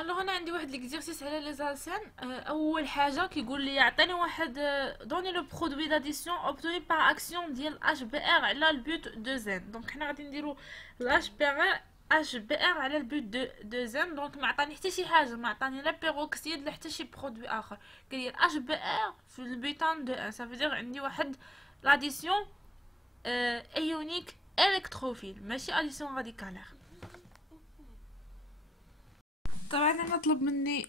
الوغ انا عندي واحد ليكزيرسيس على لي زالسين. اول حاجه كيقول لي يعطيني واحد دوني لو برودوي داديسيون اوبتوني بار اكسيون ديال اش بي ار على البوت دو زين. دونك حنا غادي نديرو الاش بي ار على البوت دو زين. دونك ما عطاني حتى شي حاجه، ما عطاني لا بيروكسيد لا حتى شي برودوي اخر. قال لي اش بي ار في البوتان دو ان، صافي عندي واحد لاديسيون ايونيك الكتروفيل، ماشي اديسيون راديكالير. طبعا انا طلب مني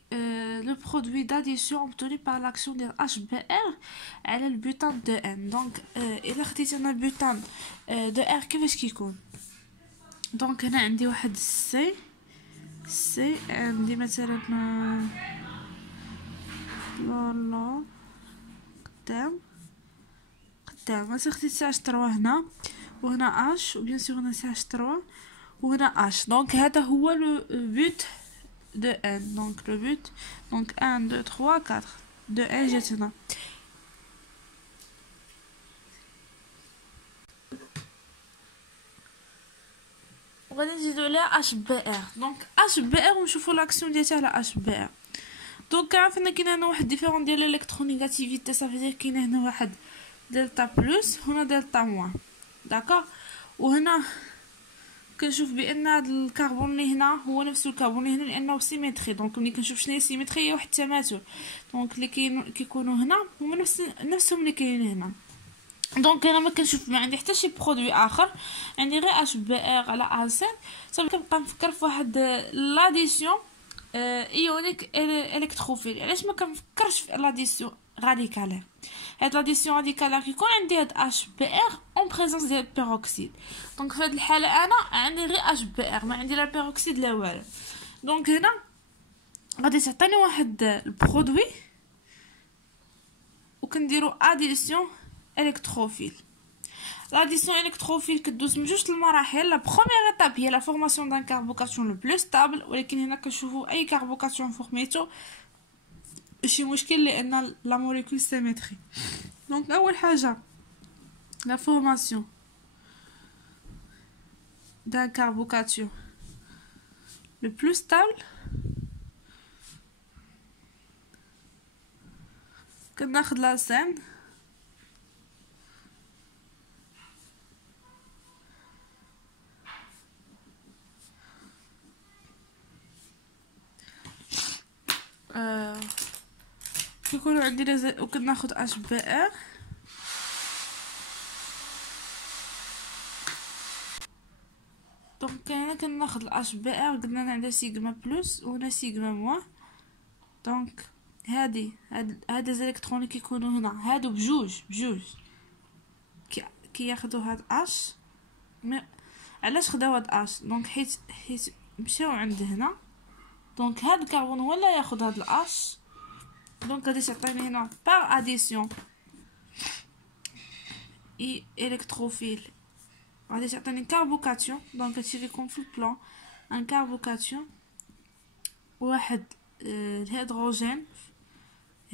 لو برودوي داديسيون اوبتوني بار لاكسيون ديال اش بي ار على البوتان دو ان. دونك الا خديت انا البوتان دو ار كيفاش كيكون؟ دونك هنا عندي واحد سي عندي مثلا لا قدام مثلا خديت سي اش 3 هنا، وهنا اش، وبيان سور هنا سي اش 3 وهنا اش. دونك هذا هو لو بوت de n. Donc le but, donc 1, 2, 3, 4. De n جات هنا. وغادي نزيدو عليها اش بي ار. دونك اش بي ار ونشوفو لاكسيون ديالها على اش بي ار. دونك كنعرف ان كاين هنا واحد ديفيرون ديال الالكترونيغاتيفيتي، صافي دير كاين هنا واحد دلتا بلس، هنا دلتا موان، داكوغ. وهنا كنشوف بان هاد الكربون اللي هنا هو نفس الكربون اللي هنا لانه سيمتري. دونك ملي كنشوف شنو هي سيمتري هي واحد التماثل. دونك اللي كيكونوا هنا هما نفسهم اللي كاينين هنا. دونك انا ما كنشوف، ما عندي حتى شي برودوي اخر، عندي غير اش بي ار على اسين. صافي كنبقى نفكر في واحد لاديسيون ايونيك الكتروفيل. علاش ما كنفكرش في لاديسيون راديكالير؟ هاد لاديسيون راديكالير كيكون عندي هاد اش بي ار اون بريزونس ديال البيروكسيد. دونك في هاد الحاله انا عندي غير اش بي ار، ما عندي لا بيروكسيد لا والو. دونك هنا غادي تعطيني واحد البرودوي وكنديرو اديسيون الكتروفيل. لاديسيون الكتروفيل كدوز من جوج المراحل. لا بروميير ايتاب هي لا فورماسيون دان كاربوكاتيون لو بلو ستابل، ولكن هنا كنشوفوا اي كاربوكاتيون فورميتو ماشي مشكل لان لا موليكول سيمتري. دونك اول حاجه لا فورماسيون دان كاربوكاتيون لو بلو ستابل. كناخد لا سين كيكونوا عندي وكناخد اش بي ار. دونك هنا كناخد الاش بي ار، قلنا عندها سيغما بلس وهنا سيغما موان. دونك هاد الالكترون كيكونوا هنا، هادو بجوج كياخدوا هاد اش. علاش خداو هاد اش؟ دونك حيت مشاو عند هنا. دونك هاد الكربون هو اللي ياخد هاد الاش. دونك غادي تعطيني هنا بار اديسيون اي الكتروفيل غادي تعطيني كاربوكاتيون. دونك هادشي اللي يكون في البلان ان كاربوكاتيون، واحد الهيدروجين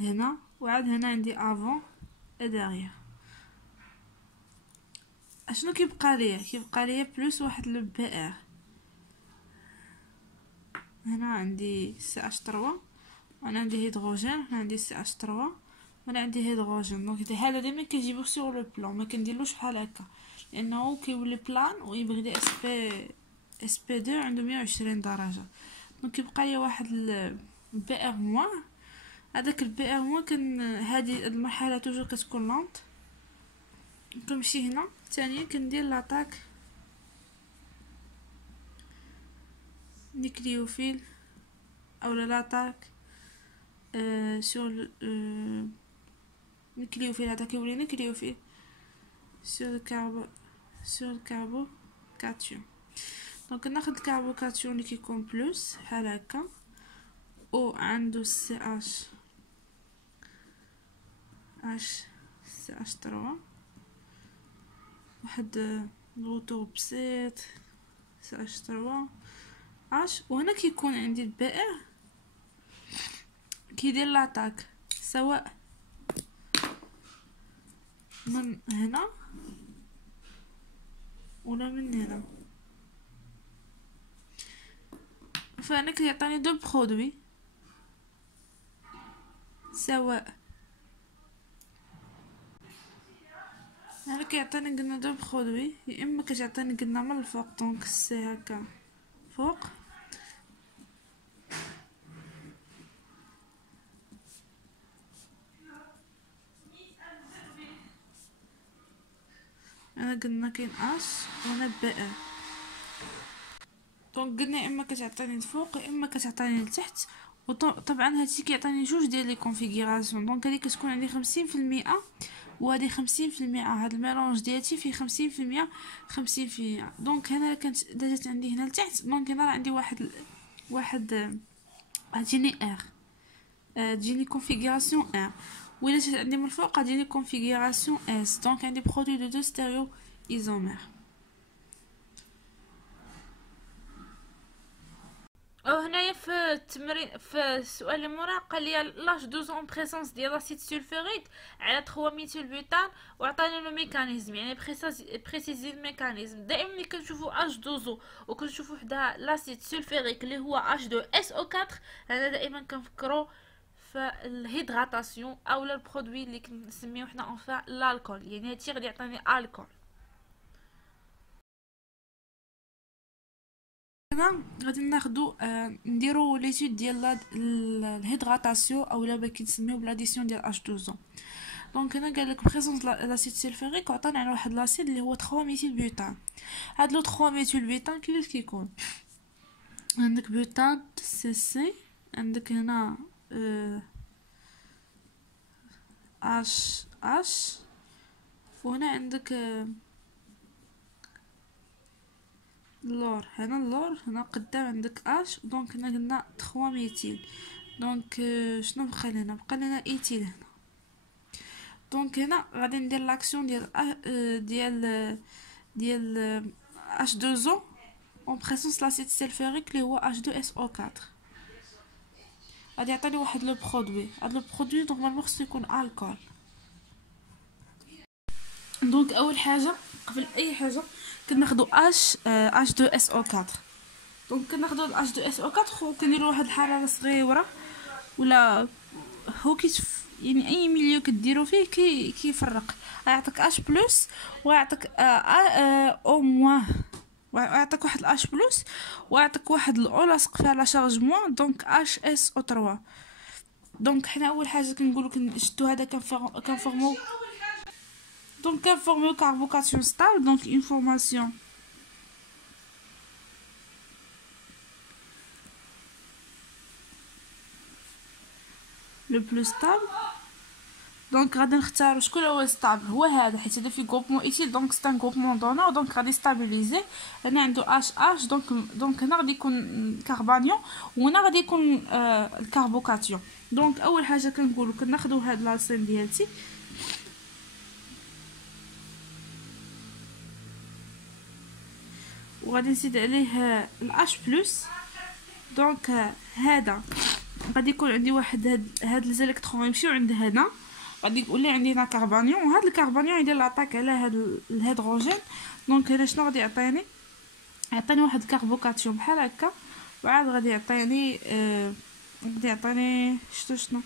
هنا، وعاد هنا عندي افون اداريا. اشنو كيبقى ليا بلس واحد لو بي ار. هنا عندي سي اش 3 وانا عندي هيدروجين، هنا عندي سي اش 3 وانا عندي هيدروجين. دونك هذا ديما كيجيبو سور لو بلان، ما كنديرلوش بحال هكا لانه كيولي بلان ويبغي لي اس بي 2 عنده 120 درجه. دونك كيبقى لي واحد البي ار موان. هذاك البي ار موان كان هذه المرحله توجور كتكون لونط. كنمشي هنا ثانيا كندير لاطاك نيكليوفيل او لاطاك سور نيكليوفيل. هذا كيولي نيكليوفيل سور الكربوكاتيون. دونك ناخد الكربوكاتيون اللي كيكون بلس بحال هكا، او عنده سي اش سي اش 3 واحد الروتور بسيط سي اش 3 اش. وهنا كيكون عندي البي ار كيدير لاطاك سواء من هنا ولا من هنا. فانا كيعطيني دو برودوي سواء هنا كيعطيني قلنا دو برودوي، يا اما كتعطيني قلنا من الفوق دونك سي هكا فوق، انا قلنا كاين اش وانا بي ار. دونك قلنا يا اما كتعطيني الفوق يا اما كتعطيني لتحت. وطبعا هادشي كيعطيني جوج ديال لي كونفيغوراسيون. دونك هادي كتكون عندي 50% وهادي 50%. هاد الميلونج ديالتي فيه 50% 50%. دونك هنا كانت جات عندي هنا لتحت، دونك هنا راه عندي واحد غتجيني ار، تجيني كونفيغوراسيون ار. ولا جات عندي من الفوق غتجيني كونفيغوراسيون اس. دونك عندي برودوي دو ستيريو ايزومير. او هنايا في التمرين في السؤال اللي موراه قال لي لاج دوز اون بريسونس ديال لاسيد سولفوريك على 3 ميثيل بوتان وعطاني لو ميكانيزم، يعني بريسيزي الميكانيزم. دائما ملي كنشوفوا اش دوزو وكنشوفوا حدا لاسيد سولفوريك اللي هو اش دو اس او 4، انا دائما كنفكروا في الهيدراتاسيون او البرودوي اللي كنسميو حنا اونفا الكول، يعني هادشي غادي يعطيني الكول. هنا غادي ناخدو نديرو ليتود ديال الهيدراتاسيون اولا با كنسميو بلاديسيون ديال H2O. دونك هنا قالك بريزونس لاسيد سلفوريك وعطانا على واحد لاسيد اللي هو 3 ميثيل بيوتان. هاد لو 3 ميثيل بيوتان كيفاش كيكون؟ عندك بيوتان سي سي، عندك هنا اش وهنا عندك اللور. هنا اللور هنا قدام عندك اش. دونك هنا قلنا 3 ميثيل. دونك شنو بقى لنا؟ بقى لنا ايتيل هنا. دونك هنا غادي ندير لاكسيون ديال H2O اون بريسونس لاسيد سلفوريك اللي هو H2SO4. غادي يعطيني واحد لو برودوي. هاد لو برودوي نورمالمون خصو يكون الكول. دونك اول حاجه قبل اي حاجه كناخدو H2SO4. دونك كناخدو H2SO4 وكنديرو واحد الحراره صغيره ولا هو يعني اي ميليو كديرو فيه كيفرق. غيعطيك اش بلس ويعطيك او موان، ويعطيك واحد الاش بلس ويعطيك واحد الاو لاصق فيها لا شارج موان. دونك اش اس او 3. دونك حنا اول حاجه كنقولوا كنشدو هذا كنفورمو. دونك كنفورميو كاربوكاسيون ستابل. دونك اون فورماسيون لو بلو ستابل. دونك غادي نختارو شكون هو ستابل، هو هذا حيت هذا فيه غروبمون ايتيل. دونك سي ان غروبمون دونور. دونك غادي ستابيليزي. هنا عنده اش دونك هنا غادي يكون كاربانيون وهنا غادي يكون الكاربوكاتيون. دونك اول حاجه كنقولوا كناخذوا هاد لاسين ديالتي وغادي نزيد عليه الاش بلس. دونك هذا غادي يكون عندي واحد هاد الالكترون يمشيو عند هنا، غادي يقول لي عندي هنا كربانيون وهاد الكربانيون يدير لاطاك على هاد الهيدروجين. دونك هنا شنو غادي يعطيني؟ يعطيني واحد الكربوكاتيون بحال هكا وعاد غادي يعطيني شنو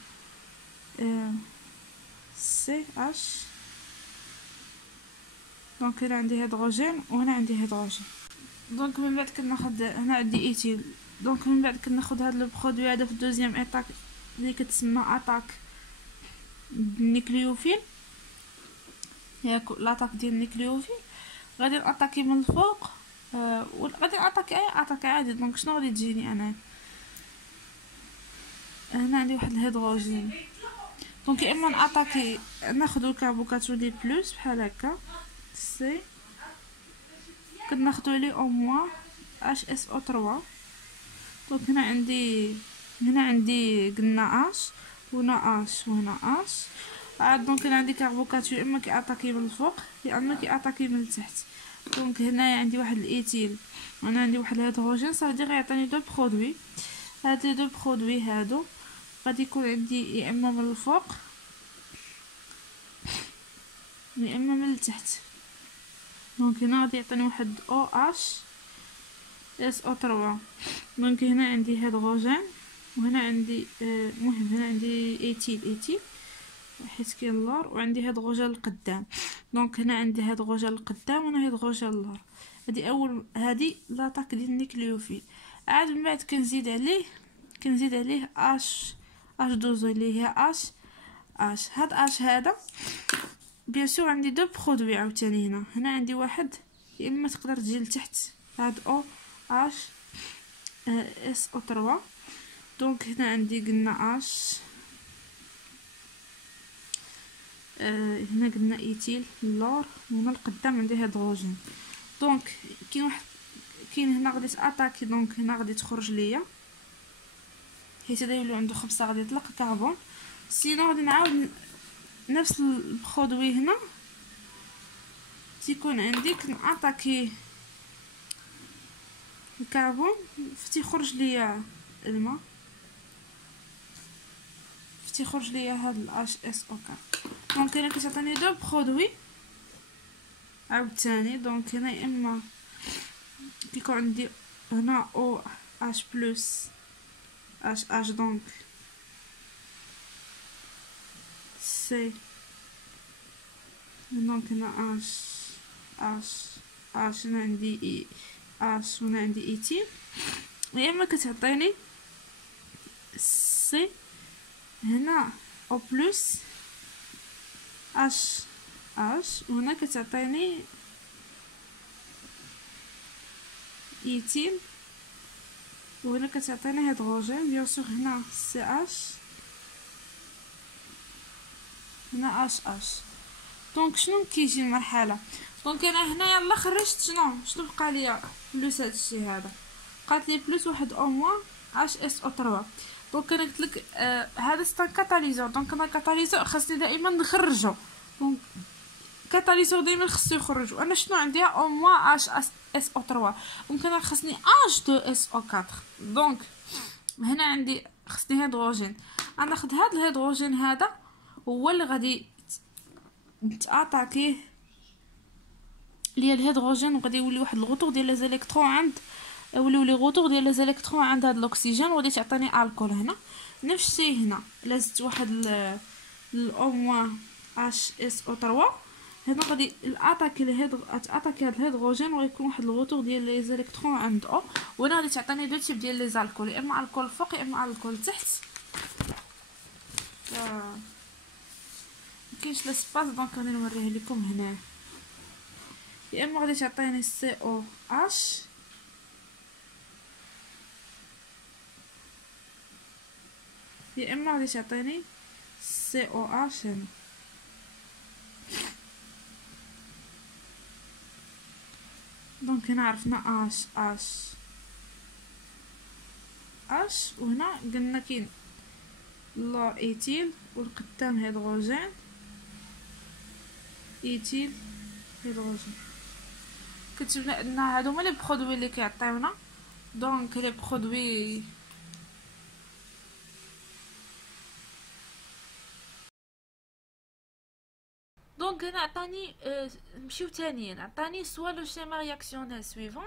سي اش. دونك هنا عندي هيدروجين وهنا عندي هيدروجين. دونك من بعد كناخد هنا عندي ايتيل. دونك من بعد كناخد هاد لو برودوي هذا في الدوزيام ايطاك اللي كتسمى اتاك النيكليوفيل. هي لاطاك ديال النيكليوفيل. غادي ناتاكي من الفوق غادي اتاكي عادي. دونك شنو غادي تجيني انا؟ هنا عندي واحد الهيدروجين. دونك اما ناتاكي ناخذ الكربوكاتيون دي بلس بحال هكا سي كناخذوا لي او موان اش اس او 3. دونك هنا عندي قلنا اش وهنا اش وهنا اش عاد. دونك هنا عندي كربوكاتيون اما كياتاكي من الفوق يا اما كياتاكي من التحت. دونك هنايا عندي واحد الايتيل وانا عندي واحد الهيدروجين. صافي غيعطيني دو برودوي. هاد لي دو برودوي هادو غادي يكون عندي يا اما من الفوق يا اما من التحت. دونك هنا غادي يعطيني واحد او اش SO3. دونك هنا عندي هيدروجين وهنا عندي المهم هنا عندي ايتيل حيت كاين اللور، وعندي هيدروجين القدام. دونك هنا عندي هيدروجين القدام وهنا هيدروجين اللور. هادي لاطاك ديال النيكليوفيل. عاد من بعد كنزيد عليه اش دوزو اللي هي اش هاد اش هذا بيان سور عندي دو برودوي عاوتاني. هنا عندي واحد، يا اما تقدر تجي لتحت هاد او اش اس او 3. دونك هنا عندي قلنا اش هنا قلنا ايتيل اللور، وهنا القدام عندي هيدروجين. دونك كاين هنا غادي تاتاكي، دونك هنا غادي تخرج ليا حيت هذا يولي عنده 5 غادي يطلق كربون. سينو غادي نعاود نفس البرودوي هنا تيكون عندي كناتاكي الكربون فتيخرج ليا الماء، فتيخرج ليا هاد الاش اس او 4. دونك هنا كتعطيني دو برودوي عاوتاني. دونك هنا يا اما كيكون عندي هنا او اش بلس اش دونك سي، دونك هنا اش هنا عندي اي اش هنا عندي ايتيل، يا اما كتعطيني سي هنا او بلس اش وهنا كتعطيني ايتيل، وهنا كتعطيني هيدروجين بيان سور هنا سي اش هنا اش. دونك شنو كيجي المرحله؟ دونك انا هنايا يلا خرجت شنو بقى ليا بلس هادشي هذا، بقات لي بلس واحد او موان اش اس او 3. دونك انا قلت لك هذا ستا كاتاليزور. دونك انا كاتاليزور خاصني دائما نخرجو، دونك كاتاليزور دائما خصو يخرج. وانا شنو عندي او موان اش اس او 3، دونك انا خاصني اش 2 اس او 4. دونك هنا عندي خصني هيدروجين، انا ناخذ هذا الهيدروجين هذا هو اللي غادي نتاتاكيه ليا الهيدروجين، وغادي يولي واحد الغوتور ديال لي زيليكترون عند يوليو لي غوتور ديال لي زيليكترون عند هذا الاكسجين، وغادي تعطيني الكول. هنا نفس الشيء، هنا لازت واحد الاو موان اش اس او 3. هنا غادي اتاكي هذا الهيدروجين ويكون واحد الغوتور ديال لي زيليكترون عند او، وهنا غادي تعطيني دو تيب ديال لي زالكول، يا اما الكول فوق يا اما الكول تحت. مكاينش لاسباس دونك غادي نوريه لكم هنا. يا اما غادي تعطيني سي او اش يا اما غادي تعطيني سي او اش هنا. دونك هنا عرفنا اش وهنا قلنا كاين لا ايتيل والقدام هيدروجين ايتيل هيدروجين. كتبنا عندنا هادو هما لي برودوي اللي كيعطيونا. دونك لي برودوي دونك هنا عطاني نمشيو ثانيا، عطاني سوا لو شيما رياكسيونيل سويفون،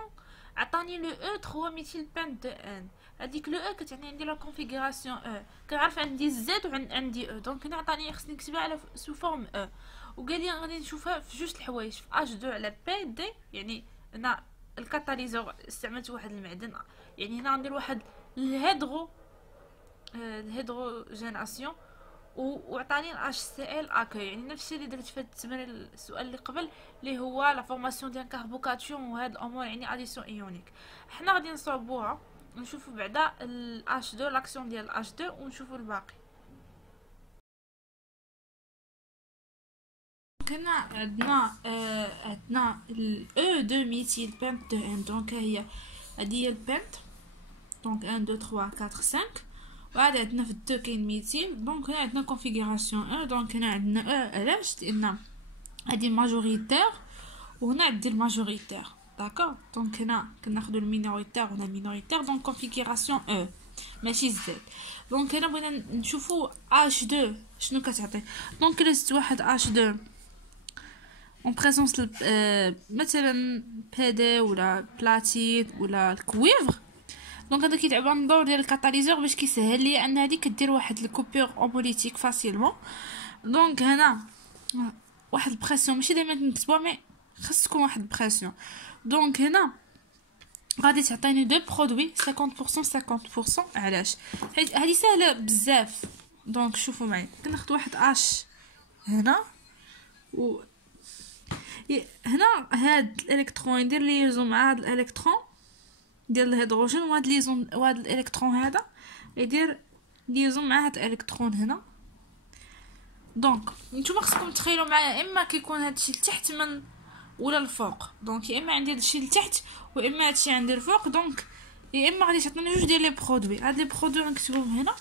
عطاني لو او 3 ميثيل بان دو ان. هذيك لو او كتعني عندي لا كونفيغوراسيون او، كنعرف عندي زد وعندي او. دونك هنا عطاني خصني نكتبها على سو فورم او، وقال لي غادي نشوفها في جوج الحوايج، في اش 2 على بي دي. يعني هنا الكاتاليزور استعملت واحد المعدن، يعني هنا غندير واحد الهيدروجيناسيون، وعطاني الاش سي ال اكو، يعني نفس الشيء اللي درت في التمرين السؤال اللي قبل اللي هو لا فورماسيون ديال كاربوكاتيون وهاد الامور، يعني اديسيون ايونيك. حنا غادي نصوبوها نشوفوا بعدا الاش 2 لاكسيون ديال الاش 2 ونشوفوا الباقي. هنا عندنا الاو 2 ميثيل بنت دو ان. دونك هي هادي هي البنت. دونك 1 2 3 4 5. وعاد عندنا في الدو كاين ميثيل. دونك هنا عندنا كونفيغوراسيون او. دونك هنا عندنا او علاش؟ لان هادي ماجوريتير وهنا عندي الماجوريتير. داكوغ. دونك هنا كناخذوا المينوريتير وهنا المينوريتير. دونك كونفيغوراسيون او ماشي زد. دونك هنا بغينا نشوفوا اش 2 شنو كتعطي. دونك رزت واحد اش 2 اون بريزونس مثلا بي ولا بلاتين ولا الكويفر. دونك هذا كيلعب عن الدور ديال الكاتاليزور باش كيسهل لي ان هذه كدير واحد الكوبور اوموليتيك فاسيلمون. دونك هنا واحد البريسيون ماشي دائما نكتبوها مي خاص تكون واحد البريسيون. دونك هنا غادي تعطيني دو برودوي 50% علاش؟ حيت هذه سهله بزاف. دونك شوفوا معايا كناخذ واحد اش هنا و هنا هاد الالكترون يدير ليزون مع هاد الالكترون ديال الهيدروجين، وهاد ليزون وهاد الالكترون هذا يدير ليزون مع هاد الالكترون هنا. دونك نتوما خصكم تخيلوا معايا اما كيكون هادشي لتحت من ولا الفوق. دونك يا اما عندي هادشي لتحت واما هادشي عندي الفوق. دونك يا اما غادي تعطيني جوج ديال لي برودوي. هاد لي برودوي نكتبهم هنا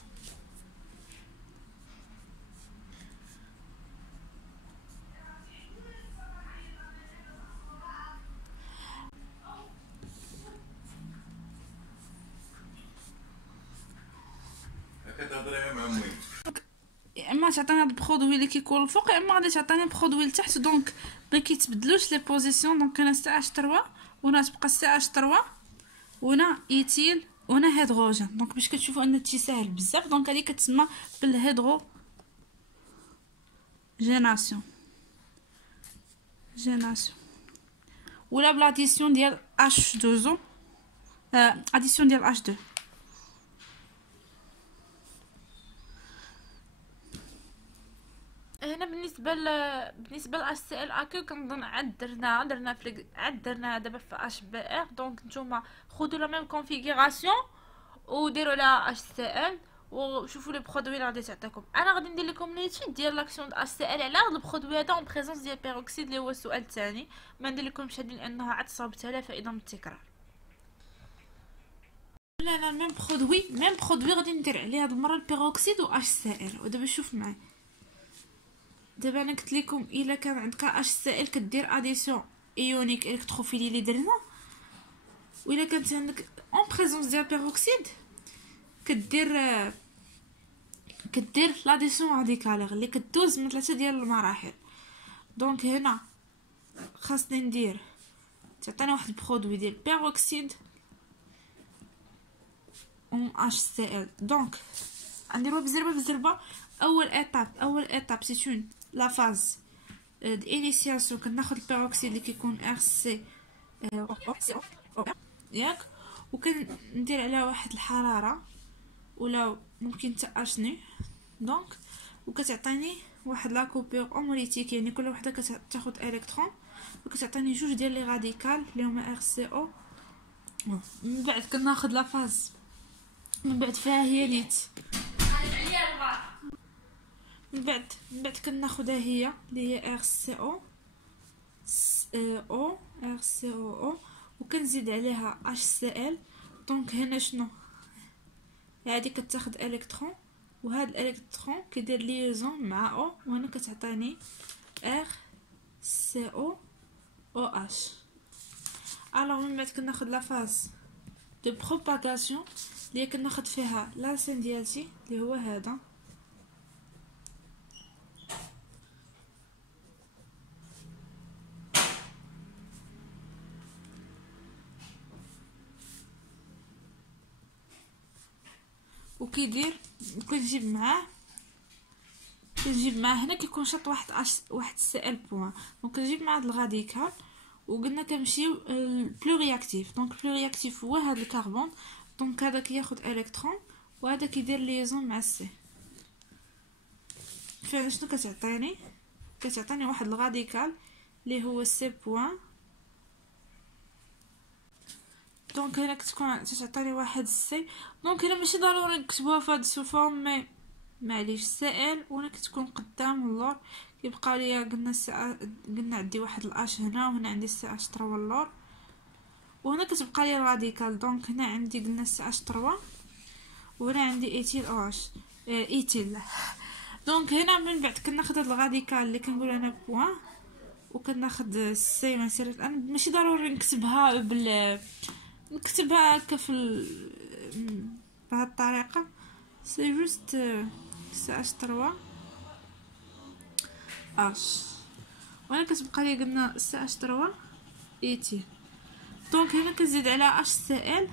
يا اما تعطيني هاد البرودوي اللي كيكون الفوق يا اما غادي تعطيني برودوي لتحت. دونك ما كيتبدلوش لي بوزيسيون. دونك انا سي اش 3 وهنا تبقى سي اش 3 وهنا ايتيل وهنا هيدروجين. دونك باش كتشوفوا ان هادشي ساهل بزاف. دونك هذه كتسمى بالهيدرو جيناسيون ولا بلاديسيون ديال H2O اديسيون ديال H2. هنا بالنسبه ل HCl اكو كنظن درنا دابا في HBr. دونك نتوما خذوا لا ميم كونفيغوراسيون وديروا لها HCl وشوفوا لي برودوي اللي غادي تعطيكم. انا غادي ندير لكم ليتيد ديال لاكسيون د HCl على هاد البرودوي هذا اون بريزونس ديال بيروكسيد اللي هو السؤال الثاني. ما ندير لكمش هادي لانها عاد صابت لها فائده من التكرار. لا ميم برودوي غادي ندير عليه هاد المره البيروكسيد و HCl. ودابا شوف معايا دابا انا قلت لكم الا كان عندك HCl كدير اديسيون ايونيك الكتروفيلي اللي درنا، والا كانت عندك اون بريزونس ديال بيروكسيد كدير لاديسيون راديكالير اللي كدوز من 3 ديال المراحل. دونك هنا خاصني ندير تعطينا واحد البرودوي ديال بيروكسيد HCl. دونك نديروها بزربه. اول ايتاب سي لا فاز دانيسياسيون. كناخذ البيروكسيد اللي كيكون RC ياك، وكندير عليها واحد الحراره ولا ممكن حتى اشني. دونك وكتعطيني واحد لا كوبور اوموليتيك، يعني كل وحده كتاخذ الكترون وكتعطيني جوج ديال لي راديكال اللي هما RCO. من بعد كناخذ لا فاز من بعد فيها هي نيت. من بعد كناخذها هي اللي هي RCO وكنزيد عليها HCl. دونك هنا شنو هادي كتاخذ الكترون وهاد الالكترون كيدير ليزون مع او وهنا كتعطيني RCOOH. الوغ من بعد كناخذ لا فاز دو بروباغاسيون اللي كناخذ فيها لاسين ديالتي اللي هو هذا. وكيدير كنجيب معاه هنا كيكون شط واحد سي بوين. دونك كنجيب مع هاد الغاديكال وقلنا كنمشيو بلو رياكتيف. دونك بلو رياكتيف هو هاد الكربون. دونك هذا كياخذ الكترون وهذا كيدير ليزون مع السي. فعلا شنو كتعطيني واحد الغاديكال اللي هو سي بوين. دونك هنا كتكون تعطيني واحد السي. دونك هنا ماشي ضروري نكتبوها في هاد السوفورم مي معليش سائل وهنا كتكون قدام اللور. كيبقى ليا قلنا عندي واحد الاش هنا وهنا عندي سي اش 3 اللور وهنا كتبقى لي الراديكال. دونك هنا عندي قلنا سي اش 3 وهنا عندي ايتيل او اش ايتيل. دونك هنا من بعد كناخذ هاد الراديكال اللي كنقول انا بوين وكناخذ السي مثلا. انا ماشي ضروري نكتبها نكتبها هكا بهاد الطريقه. سي جوست سي اش 3 اش وهنا كتبقى لي قلنا سي اش 3 ايتيل. دونك هنا كنزيد على اش سائل،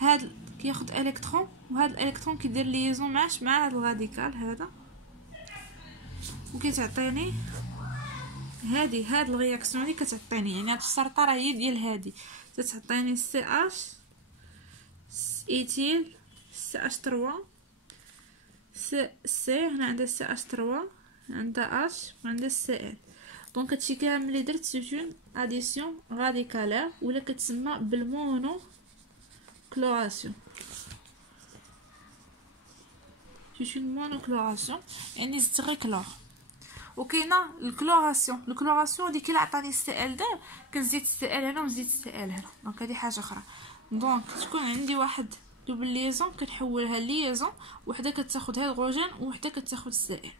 هاد كياخد الكترون وهاد الالكترون كيدير ليزون مع هاد الراديكال هذا، وكيتعطيني هاد الرياكسيون اللي كتعطيني، يعني هاد السرطه هي ديال هادي تتعطيني سي اش ايتيل سي اش 3 سي هنا عندها سي اش 3 عندها اش وعندها سي ال. دونك هادشي كامل اللي درت سي اون اديسيون راديكالير ولا كتسمى بالمونو كلوراسيون. سي اون مونو كلوراسيون يعني زدت غير كلور. وكاينه الكلوراسيون اللي كي عطاني سي ال دار كنزيد سي ال هنا ونزيد سي ال هنا، دونك هذه حاجه اخرى. دونك تكون عندي واحد دوبل ليزون كنحولها ليزون، وحده كتاخذ هيدروجين وحده كتاخذ سي ال.